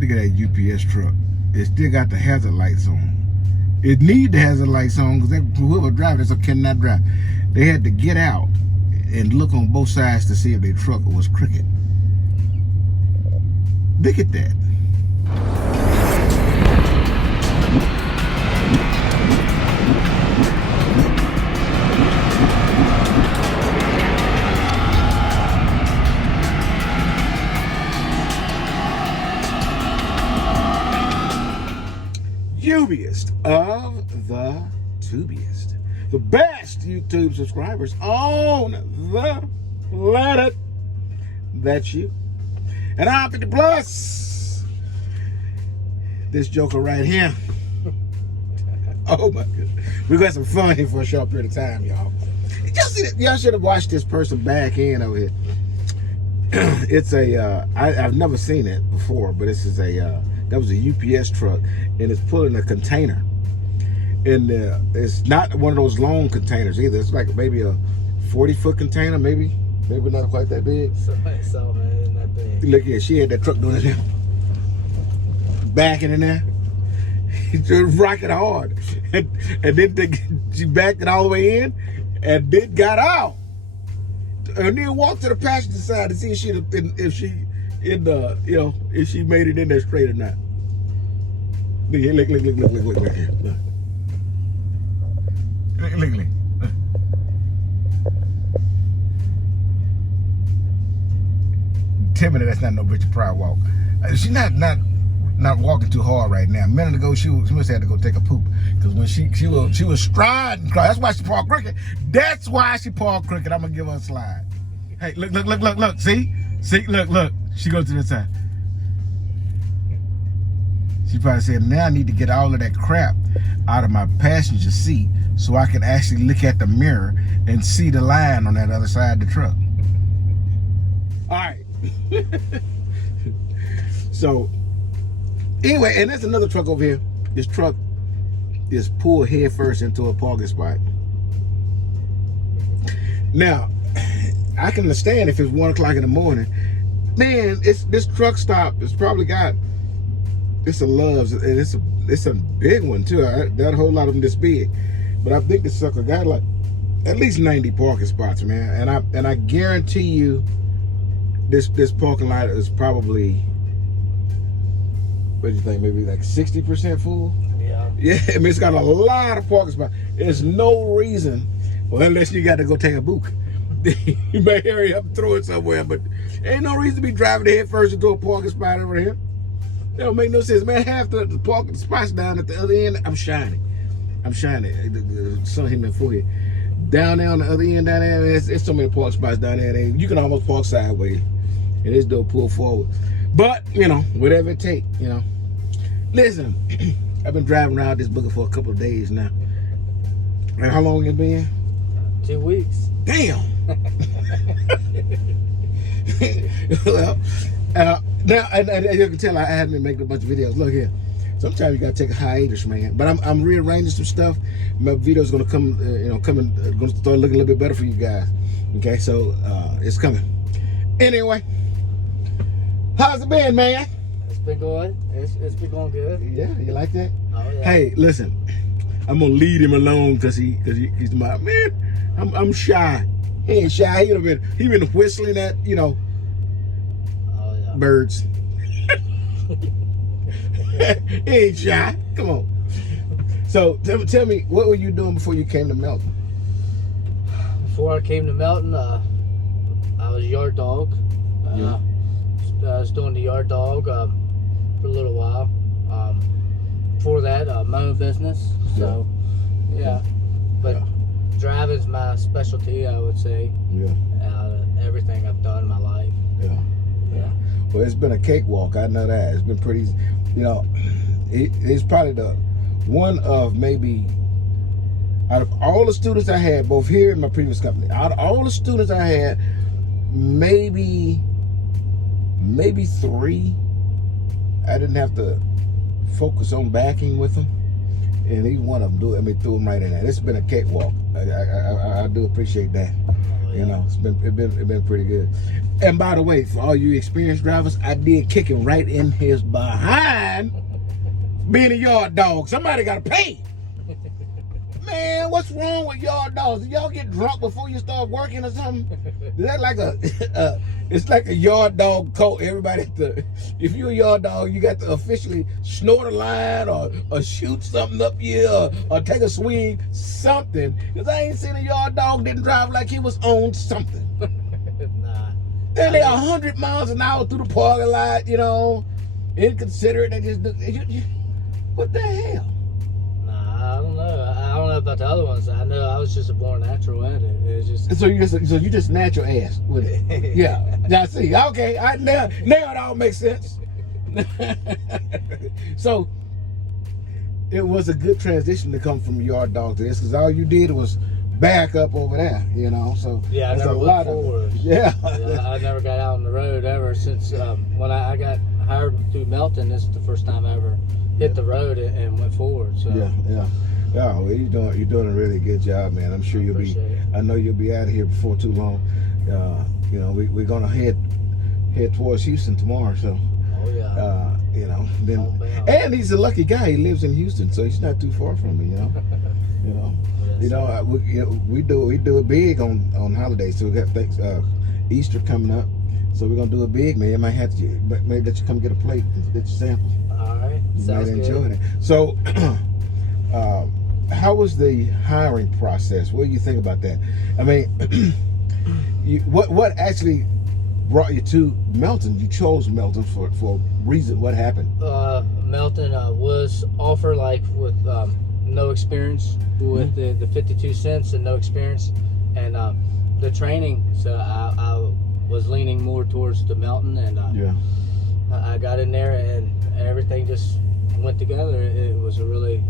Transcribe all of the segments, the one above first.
Look at that UPS truck. It still got the hazard lights on. It need the hazard lights on because whoever drives this cannot drive. They had to get out and look on both sides to see if their truck was crooked. Look at that. Tubiest of the tubiest. The best YouTube subscribers on the planet. That's you. And I'm 50 plus. This joker right here. Oh my goodness. We got some fun here for a short period of time, y'all. Y'all see that? Y'all should have watched this person back in over here. It's a, I've never seen it before, but this is a, that was a UPS truck, and it's pulling a container. And it's not one of those long containers either. It's like maybe a 40-foot container, maybe not quite that big. So man, isn't that big? Look here, she had that truck doing it, backing in there, just rocking hard, and then she backed it all the way in, and then got out, and then walked to the passenger side to see if she made it in there straight or not. Look here, look here. Look. Tell me that's not no Richard Pryor walk. She's not walking too hard right now. A minute ago, she must have had to go take a poop because when she was striding. That's why she parked crooked. That's why she parked crooked. I'm gonna give her a slide. Hey, look. See, look. She goes to the side. She probably said, now I need to get all of that crap out of my passenger seat so I can actually look at the mirror and see the line on that other side of the truck. All right. So, anyway, and there's another truck over here. This truck is pulled head first into a parking spot. Now, I can understand if it's 1 o'clock in the morning. Man, this truck stop. It's probably got. It's a Love's, and it's a big one too. That whole lot of them this big, but I think this sucker got like at least 90 parking spots, man. And I guarantee you, this parking lot is probably, what do you think? Maybe like 60% full. Yeah. I mean, it's got a lot of parking spots. There's no reason, well, unless you got to go take a book. You may hurry up and throw it somewhere, but ain't no reason to be driving head first into a parking spot over here. That don't make no sense, man. Half the parking spots down at the other end, I'm shining. The sun hitting my forehead. Down there on the other end, down there, it's so many parking spots down there. You can almost park sideways, and this door pull forward. But whatever it takes, Listen, I've been driving around this booger for a couple of days now. And how long it been? 2 weeks. Damn. Well, now, and you can tell I haven't been making a bunch of videos. Look here. Sometimes you gotta take a hiatus, man. But I'm rearranging some stuff. My video's gonna come, gonna start looking a little bit better for you guys. Okay, so it's coming. Anyway, how's it been, man? It's been good. It's been going good. Yeah, you like that? Oh yeah. Hey, listen, I'm gonna leave him alone because he's my man. I'm shy. He ain't shy. He been whistling at birds. He ain't shy. Come on. So tell me, what were you doing before you came to Melton? Before I came to Melton, I was a yard dog. I was doing the yard dog for a little while. Before that, my own business. So yeah. But driving's my specialty, I would say. Yeah. Out of everything I've done in my life. Yeah. Well, it's been a cakewalk. I know that. It's been pretty, it's probably the one of maybe, out of all the students I had, both here in my previous company, out of all the students I had, maybe 3, I didn't have to focus on backing with them. And even one of them threw them right in there. This has been a cakewalk. I do appreciate that. You know, it's been pretty good. And by the way, for all you experienced drivers, I did kick him right in his behind being a yard dog. Somebody got to pay. Man, what's wrong with yard dogs? Do y'all get drunk before you start working or something? Is that like it's like a yard dog code. Everybody, if you're a yard dog, you got to officially snort a line or shoot something up here or take a swing, something. Because I ain't seen a yard dog didn't drive like he was on something. Nah. And they're 100 miles an hour through the parking lot, you know, inconsiderate. They just, what the hell? I don't know about the other ones. I know I was just a born natural at it. It was just so you just natural ass with it. Yeah. Now see, okay, now it all makes sense. So it was a good transition to come from yard dog to this, because all you did was back up over there, you know. So yeah, I never went forward. I never got out on the road ever since when I got hired through Melton. This is the first time I ever hit the road and went forward. So yeah. Well, you're doing a really good job, man. I'm sure I know you'll be out of here before too long. You know, we're gonna head towards Houston tomorrow, so oh yeah. you know, and he's a lucky guy. He lives in Houston, so he's not too far from me, you know. We do it big on holidays. So we got Easter coming up, so we're gonna do it big, man. You might have to maybe let you come get a plate and get your sample. All right, you might enjoy it. So, how was the hiring process? What do you think about that? I mean, what actually brought you to Melton? You chose Melton for a reason. What happened? Melton was offered like with no experience, with the 52 cents and no experience, and the training. So I was leaning more towards the Melton, and I got in there and everything just went together. It was a really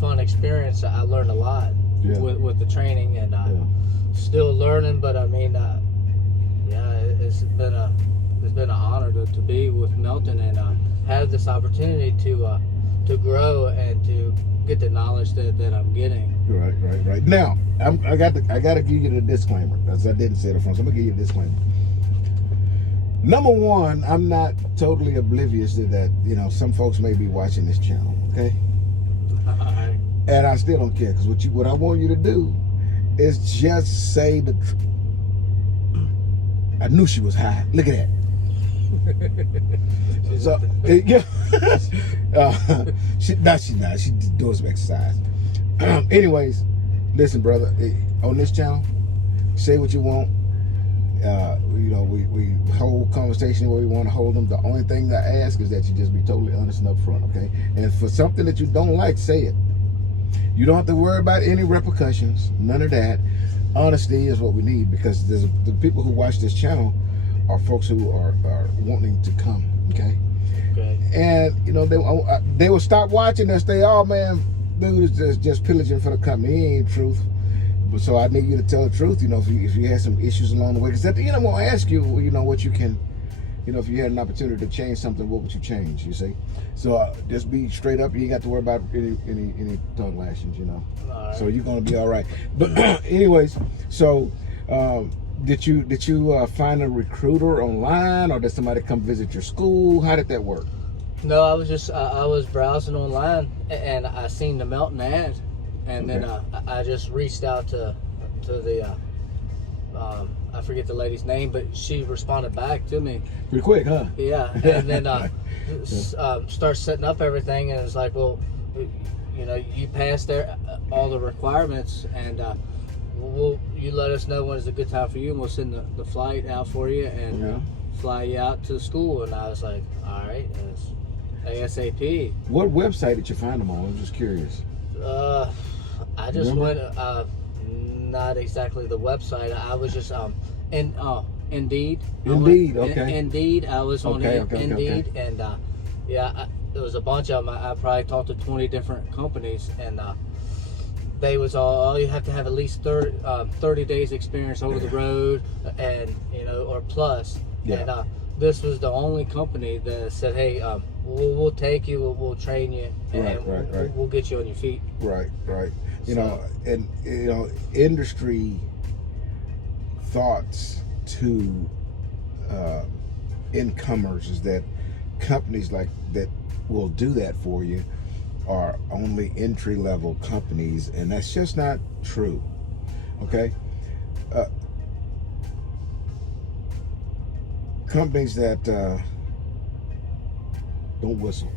fun experience. I learned a lot with the training, and still learning. But I mean, it's been an honor to be with Melton and have this opportunity to grow and to get the knowledge that I'm getting. Right. Now, I got to give you the disclaimer, because I didn't say it up front. So I'm gonna give you a disclaimer. Number one, I'm not totally oblivious to that. You know, some folks may be watching this channel, okay? And I still don't care, because what I want you to do is just say the truth. I knew she was high. Look at that. So she's not. She's doing some exercise. Anyways, listen, brother. On this channel, say what you want. You know, we hold conversation where we want to hold them. The only thing that I ask is that you just be totally honest and upfront, okay? And for something that you don't like, say it. You don't have to worry about any repercussions, none of that. Honesty is what we need, because the people who watch this channel are folks who are wanting to come, okay? And you know, they will stop watching and say, "Oh man, dude is just pillaging for the company. He ain't truth." But so I need you to tell the truth. You know, if you had some issues along the way, because at the end I'm gonna ask you, you know, what you can. You know, if you had an opportunity to change something, what would you change? You see, so just be straight up. You ain't got to worry about any tongue lashings. You know, so you're gonna be all right. But anyways, so did you find a recruiter online, or did somebody come visit your school? How did that work? No, I was just I was browsing online and I seen the Melton ad, and then I just reached out to the. I forget the lady's name, but she responded back to me. Pretty quick, huh? Yeah, and then start setting up everything, and it's like, well, you know, you passed all the requirements, and you let us know when is a good time for you, and we'll send the flight out for you and fly you out to the school. And I was like, all right, it's ASAP. What website did you find them on? I'm just curious. I just went. Not exactly the website. I was just Indeed. Indeed, okay. Indeed. I was on Indeed, and there was a bunch of them. I probably talked to 20 different companies, and they was all you have to have at least 30 days experience over the road, and you know, or plus. And this was the only company that said, hey, we'll take you, we'll train you, and we'll get you on your feet. Right. You know, and you know, industry thoughts to incomers is that companies like that will do that for you are only entry-level companies, and that's just not true. Okay, companies that don't whistle.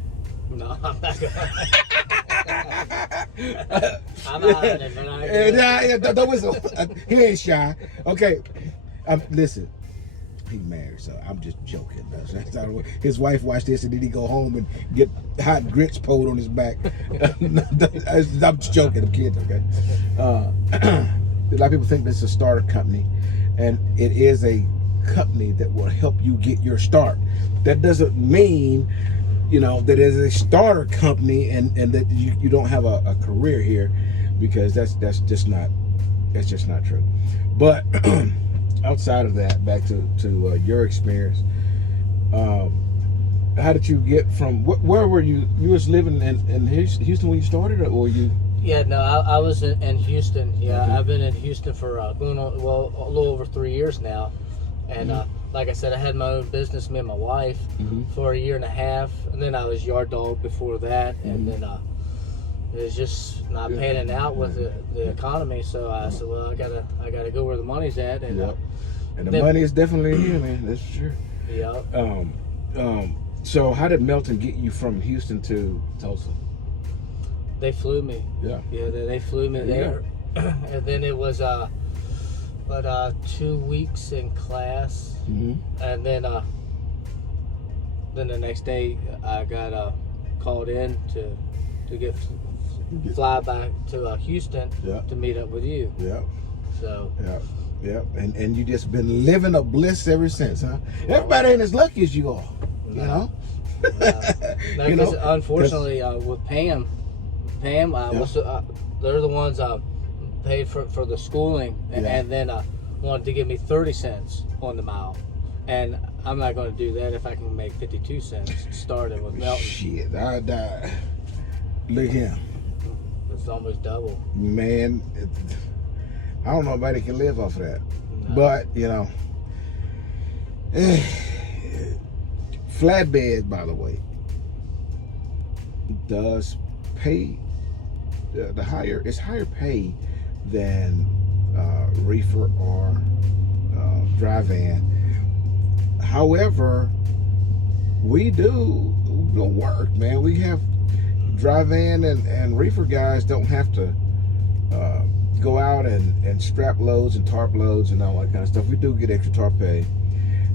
No, I'm not gonna. I'm out of it, but Yeah, don't whistle. He ain't shy. Okay, listen. He married, so I'm just joking. His wife watched this, and then he go home and get hot grits poured on his back. I'm just joking. I'm kidding. Okay. A lot of people think this is a starter company, and it is a company that will help you get your start. That doesn't mean, that it is a starter company and that you don't have a career here, because that's just not true. But outside of that, back to your experience, how did you get from where were you? You was living in Houston when you started, or you? Yeah, no, I was in Houston. Yeah, Okay. I've been in Houston for going on, well, a little over 3 years now. And like I said, I had my own business, me and my wife, for 1.5 years. And then I was yard dog before that. And then it was just not panning out with the economy. So I said, well, I gotta go where the money's at. And, and the money is definitely here, man. That's for sure. Yeah. So how did Melton get you from Houston to Tulsa? They flew me. Yeah. Yeah, they flew me there. And then it was 2 weeks in class, and then the next day I got called in to get fly back to Houston to meet up with you. Yeah. So. Yeah. And you just been living a bliss ever since, huh? Everybody ain't as lucky as you are, you know. Because unfortunately, with Pam, was they're the ones paid for the schooling, and then wanted to give me 30 cents on the mile, and I'm not going to do that if I can make 52 cents starting with Melton. Shit, I died. Look here, It's almost double. man. I don't know if anybody can live off of that, No. but flatbed, by the way, does pay the higher. It's higher pay than reefer or dry van. However, we do the work, man. We have dry van and reefer guys don't have to go out and strap loads and tarp loads and all that kind of stuff. We do get extra tarp pay,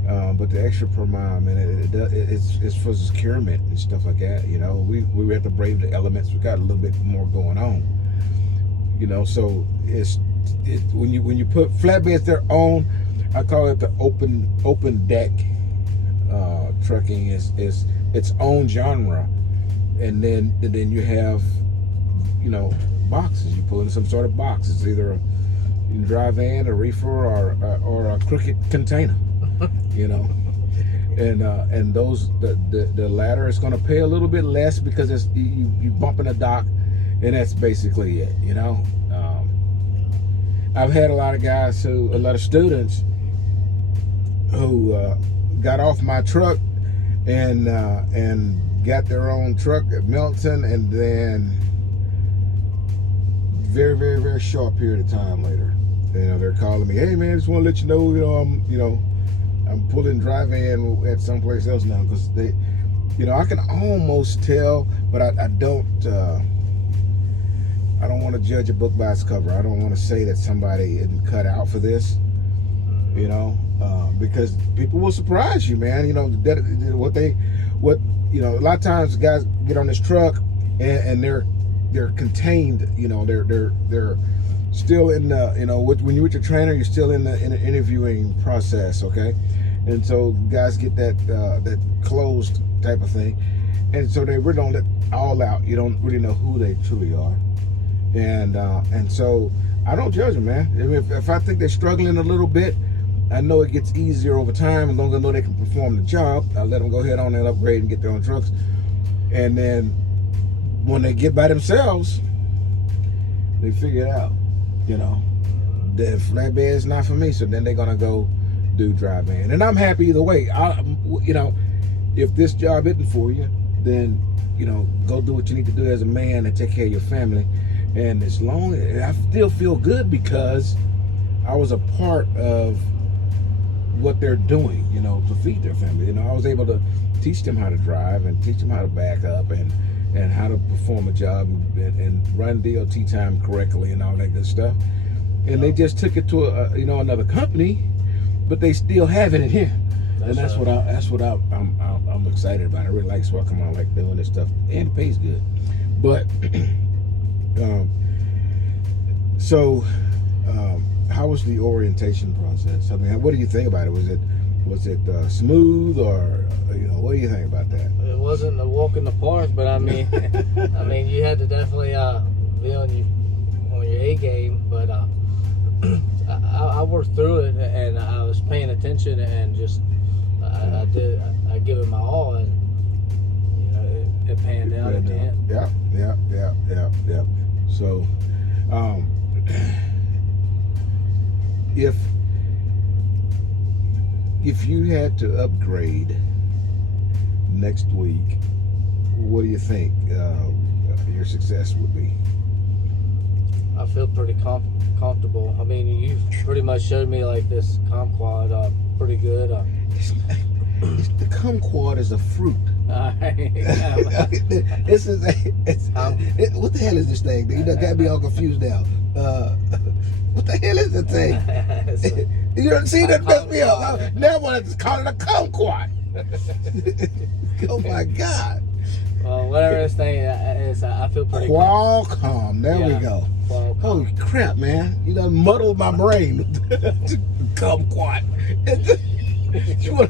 but the extra per mile, man, it's for securement and stuff like that. We have to brave the elements. We got a little bit more going on. So it's when you put flatbeds their own, I call it the open deck trucking is its own genre, and then you have boxes. You pull in some sort of box. It's either a dry van, a reefer, or a crooked container. And those the latter is going to pay a little bit less because it's you bumping a dock, and that's basically it. I've had a lot of students who got off my truck and got their own truck at Melton, and then very, very, very short period of time later, they're calling me, hey man, just want to let you know, I'm pulling dry van at someplace else now, because they, I can almost tell, but I don't want to judge a book by its cover. I don't want to say that somebody isn't cut out for this, because people will surprise you, man. A lot of times guys get on this truck and they're contained. They're still in the, when you're with your trainer, you're still in the interviewing process, okay? And so guys get that closed type of thing, and so they really don't let all out. You don't really know who they truly are, and so I don't judge them, man. If I think they're struggling a little bit, I know it gets easier over time. As long as I know they can perform the job, I let them go ahead on and upgrade and get their own trucks. And then when they get by themselves, they figure it out, the flatbed is not for me. So then they're gonna go do dry van, and I'm happy either way. You know, if this job isn't for you, then you know, go do what you need to do as a man and take care of your family. And as long as I still feel good because I was a part of what they're doing, you know, to feed their family. You know, I was able to teach them how to drive and teach them how to back up and how to perform a job and run DOT time correctly and all that good stuff. And they just took it to you know, another company, but they still have it in here. And that's what I'm excited about. I really like Swifty. I like doing this stuff, and it pays good. But how was the orientation process? I mean, what do you think about it? Was it smooth, or you know, what do you think about that? It wasn't a walk in the park, but I mean, you had to definitely be on your A game. But I worked through it, and I was paying attention, and just I give it my all, and you know, it panned out at the end. Yeah. So, if you had to upgrade next week, what do you think your success would be? I feel pretty comfortable. I mean, you've pretty much showed me like this kumquat pretty good. The kumquat is a fruit. Alright. What the hell is this thing? You know, got me all confused now. What the hell is the thing? You don't see that messed me up. Now I want to call it a kumquat. Oh my God. Well, whatever this thing is, I feel pretty Qualcomm. There we go. Qualcomm. Holy crap, man. You done muddled my brain. Kumquat. You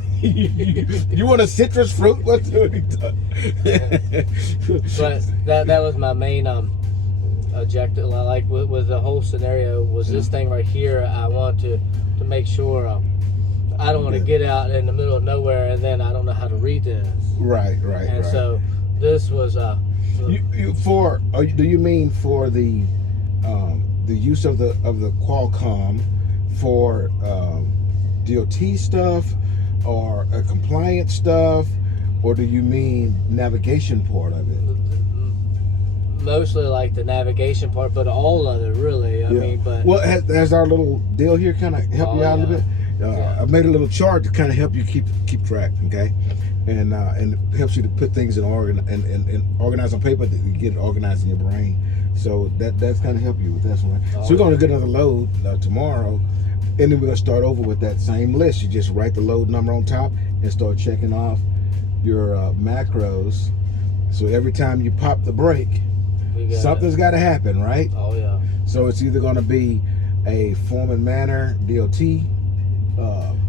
want a citrus fruit? What's doing? But that was my main objective. Like with the whole scenario was this thing right here. I want to make sure I don't want to get out in the middle of nowhere and then I don't know how to read this. Right. And so this was do you mean for the use of the Qualcomm for DOT stuff or compliance stuff, or do you mean navigation part of it? Mostly like the navigation part, but all of it really. I mean, but well, has our little deal here kind of help you out a little bit? I made a little chart to kind of help you keep track, okay? And it helps you to put things in order and organize on paper that you get it organized in your brain. So that's kind of help you with this one. So we're going to get another load tomorrow, and then we're going to start over with that same list. You just write the load number on top and start checking off your macros. So every time you pop the brake, something's got to happen, right? Oh yeah. So it's either going to be a form and manner DOT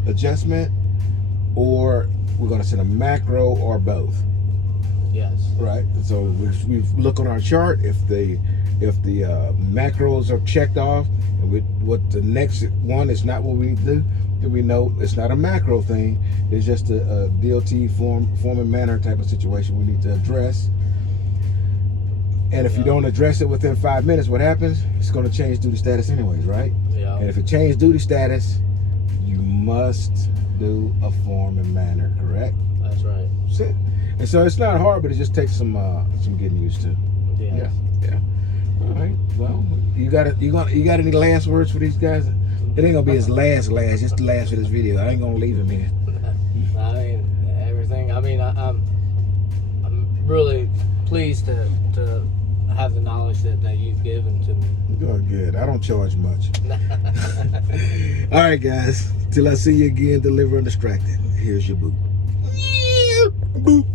adjustment, or we're going to set a macro, or both. Yes. Right. So we look on our chart. If the macros are checked off, and what the next one is not what we need to do, then we know it's not a macro thing. It's just a DOT form and manner type of situation we need to address. And if you don't address it within 5 minutes, what happens? It's going to change duty status anyways, right? Yeah. And if it changed duty status, you must do a form and manner, correct? That's right. That's it. And so it's not hard, but it just takes some getting used to. Yeah. All right. Well, you got any last words for these guys? It ain't gonna be his last, just the last of this video. I ain't gonna leave him here. I mean, everything. I mean, I'm really pleased to have the knowledge that you've given to me. Good. I don't charge much. All right, guys. Till I see you again, deliver undistracted. Here's your boot. Boop.